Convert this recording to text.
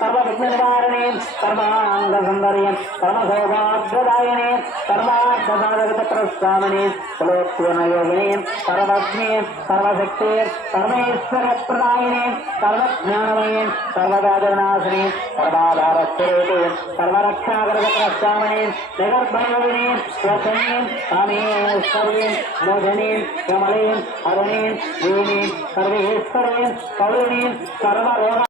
सर्वविघ्ननिवारणे सर्वाङ्गसुन्दर्ये सर्वसौभाग्यदायिने सर्वार्थसाधकचक्रस्वामिने कुलोत्पूर्णयोगिने सर्वज्ञे सर्वशक्ते सर्वेश्वरप्रदायिने सर्वज्ञानमये सर्वदाजनाशिने सर्वाधारस्वरूपे सर्वरक्षाकरचक्रस्वामिने निगर्भयोगिने स्वसने कामेश्वरे मोजने कमले अरुणे देवी सर्वेश्वरे कौलिने सर्वरोग